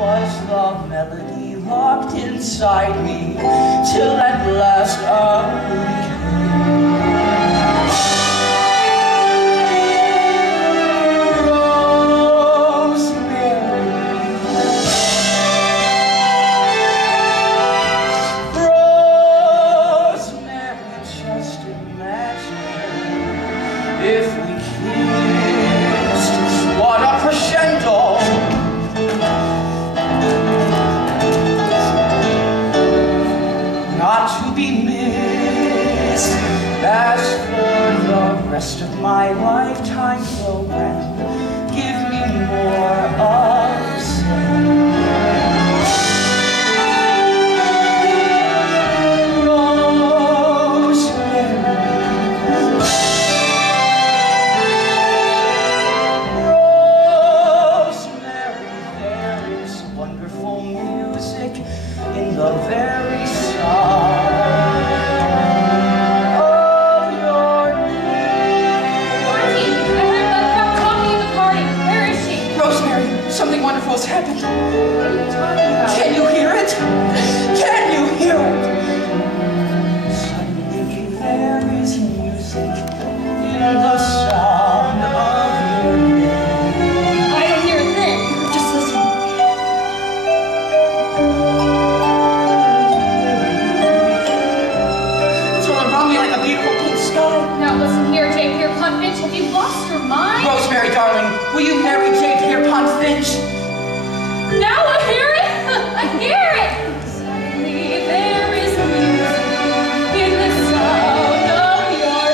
was the melody locked inside me, till at last I rest of my lifetime program, give me more of the same. Rosemary, there is wonderful music in the very song. Something wonderful has happened. Can you hear it? Can you hear it? Suddenly there is music in the sound of your name. I don't hear a thing. Just listen. It's all around me like a beautiful pink sky. Now listen here, J. Pierpont Finch. Have you lost your mind? Rosemary, darling, will you marry J. Pierpont Finch? Now I hear it! I hear it! Suddenly there is music in the sound of your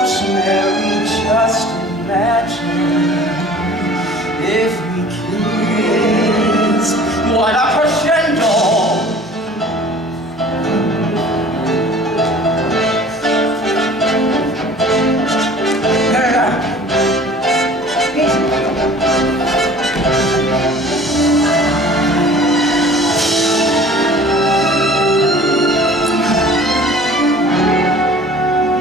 Rosemary, just imagine if we kissed. What a crescendo!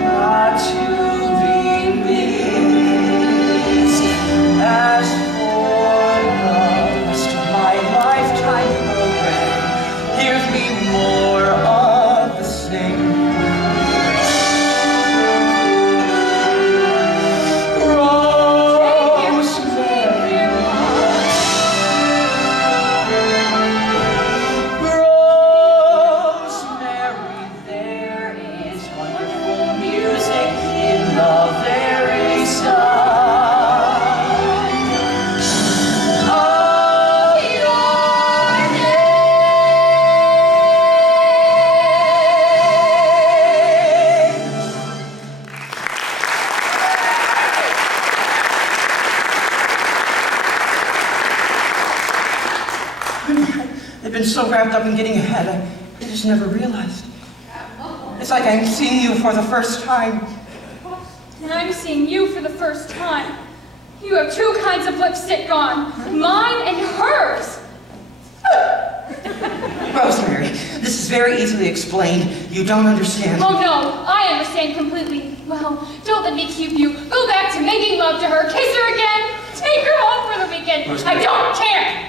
Not to be missed. As for the rest of my lifetime program, give me more of the same. Rosemary, there is wonderful music in the very sound of your They've been so wrapped up in getting ahead, I just never realized. It's like I'm seeing you for the first time. And I'm seeing you for the first time. You have two kinds of lipstick on, mine and hers. Rosemary, this is very easily explained. You don't understand. Oh no, I understand completely. Well, don't let me keep you. Go back to making love to her, kiss her again, take her home for the weekend. Rosemary. I don't care.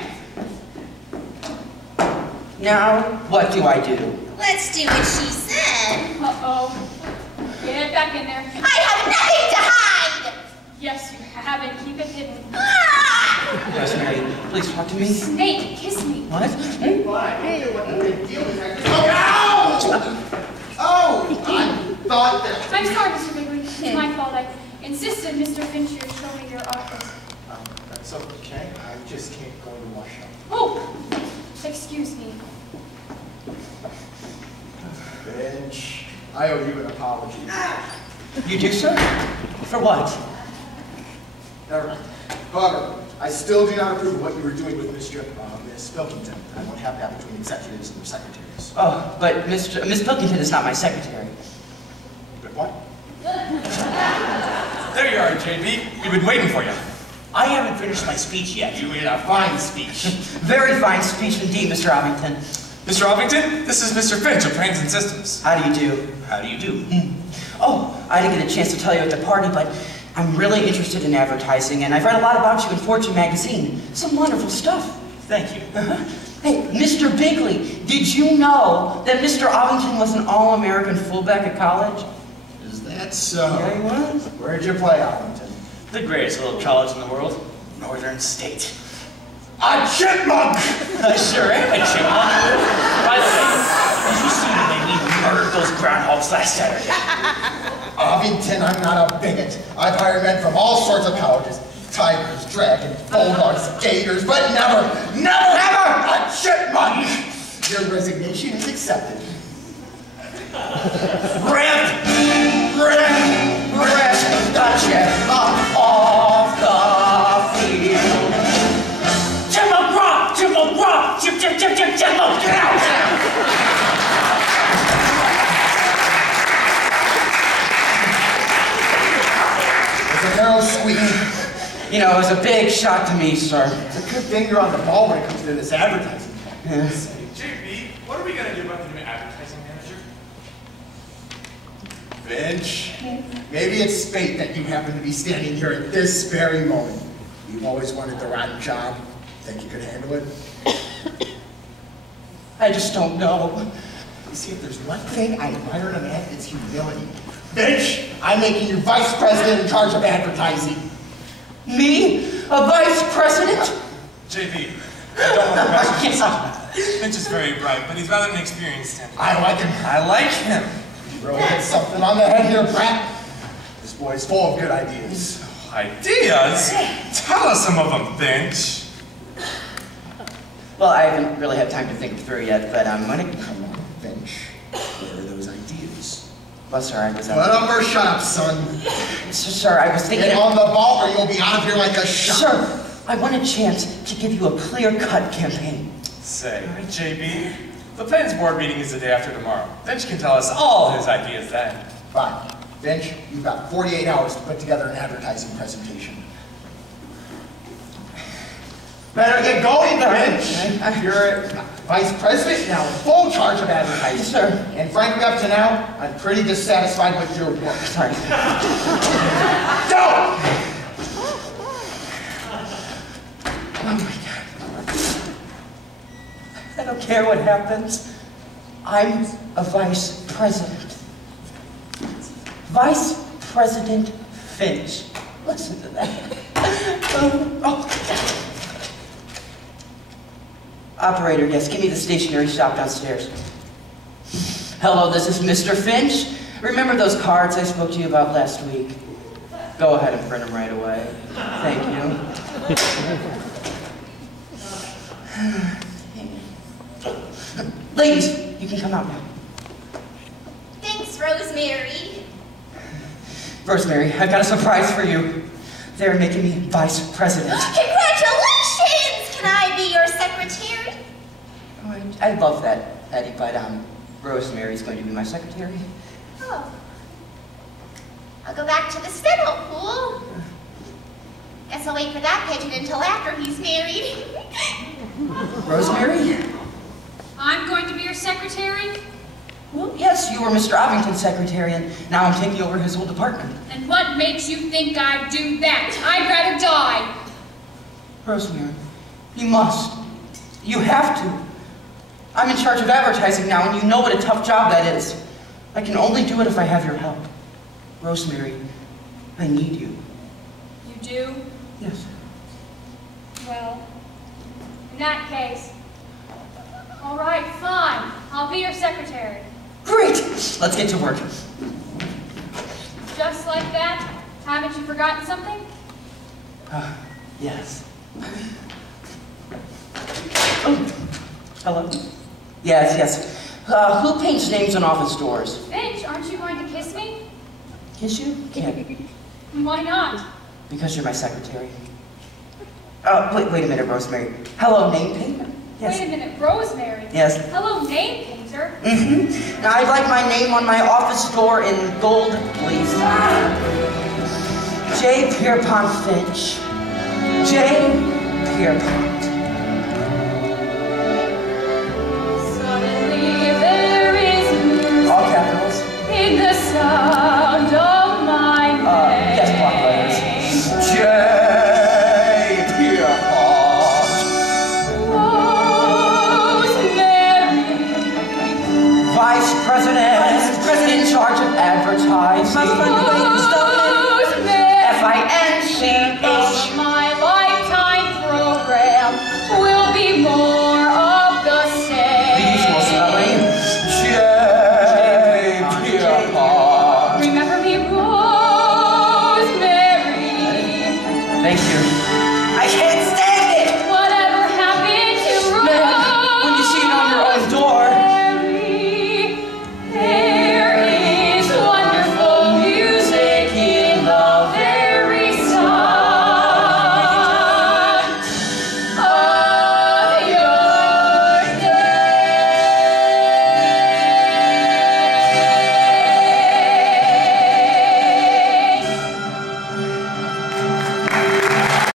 Now, what do I do? Let's do what she said. Uh-oh. Get back in there. I have nothing to hide! Yes, you have, and keep it hidden. Ah! Rosemary, please talk to me. Snake, kiss me. What? What the big deal is that? Oh, ow! Oh, I thought that... I'm sorry, Mr. Bigley. It's my fault. I insisted Mr. Finch here show me your office. That's okay. I just can't go to wash up. Oh, excuse me. Bench, I owe you an apology. You do, sir? For what? Never mind. However, I still do not approve of what you were doing with Miss Pilkington. I won't have that between executives and their secretaries. Oh, but Miss Pilkington is not my secretary. Good point. There you are, JB. We've been waiting for you. I haven't finished my speech yet. You made a fine speech. Very fine speech indeed, Mr. Abington. Mr. Ovington, this is Mr. Finch of Planes and Systems. How do you do? How do you do? Oh, I didn't get a chance to tell you at the party, but I'm really interested in advertising, and I've read a lot about you in Fortune magazine. Some wonderful stuff. Thank you. Hey, Mr. Bigley, did you know that Mr. Ovington was an all-American fullback at college? Is that so? Yeah, he was. Where'd you play, Arlington? The greatest little college in the world, Northern State. A chipmunk! I sure am a chipmunk. By the way, did you see the way we murdered those groundhogs last Saturday? Ovington, I'm not a bigot. I've hired men from all sorts of colleges. Tigers, dragons, bulldogs, gators, but never a chipmunk! Your resignation is accepted. Rip the chipmunk off the field. Chipmunk rock! Chip, chipmunk, get out! It's a narrow squeak. You know, it was a big shock to me, sir. It's a good thing you're on the ball when it comes to this advertising. Yes. JB, what are we gonna do about the new advertising manager? Finch, maybe it's fate that you happen to be standing here at this very moment. You've always wanted the rotten job. Think you could handle it? I just don't know. You see, if there's one thing I admire in a man, it's humility. Finch, I'm making you vice president in charge of advertising. Me? A vice president? JB, I don't want to question you. Finch is very bright, but he's rather inexperienced. I like him. I like him. You really hit something on the head here, Pratt. This boy's full of good ideas. Ideas? Tell us some of them, Finch. Well, I haven't really had time to think through yet, but I'm gonna... Come on, Finch. What are those ideas? Well, sir, I was... Put up or shut up, son. Sir, I was thinking... Get on the ball or you'll be out of here like a shot. Sir, I want a chance to give you a clear-cut campaign. Say, JB, the plans board meeting is the day after tomorrow. Finch can tell us all his ideas then. Fine. Finch, you've got 48 hours to put together an advertising presentation. Better get going, Finch. You're vice president now, in full charge of advertising. Yes, sir. And frankly, up to now, I'm pretty dissatisfied with your work. Sorry. Go! Oh, my God. I don't care what happens. I'm a vice president. Vice President Finch. Listen to that. Oh. Operator, yes, give me the stationery shop downstairs. Hello, this is Mr. Finch. Remember those cards I spoke to you about last week? Go ahead and print them right away. Thank you. Ladies, you can come out now. Thanks, Rosemary. Rosemary, I've got a surprise for you. They're making me vice president. Congratulations! Can I be your secretary? Oh, I love that, Eddie, but Rosemary's going to be my secretary. Oh. I'll go back to the steno pool. Guess I'll wait for that pigeon until after he's married. Rosemary? I'm going to be your secretary? Well, yes, you were Mr. Ovington's secretary, and now I'm taking over his whole department. And what makes you think I'd do that? I'd rather die. Rosemary, you must. You have to. I'm in charge of advertising now, and you know what a tough job that is. I can only do it if I have your help. Rosemary, I need you. You do? Yes. Well, in that case, all right, fine. I'll be your secretary. Great! Let's get to work. Just like that? Haven't you forgotten something? Yes. Oh, hello? Yes. Who paints names on office doors? Finch, aren't you going to kiss me? Kiss you? Can't. Why not? Because you're my secretary. Wait a minute, Rosemary. Hello, name painter? Yes. Wait a minute, Rosemary. Yes. Hello, name painter. Mm-hmm. Now, I'd like my name on my office door in gold, please. J. Pierpont Finch. J. Pierpont. Sudden Have a fun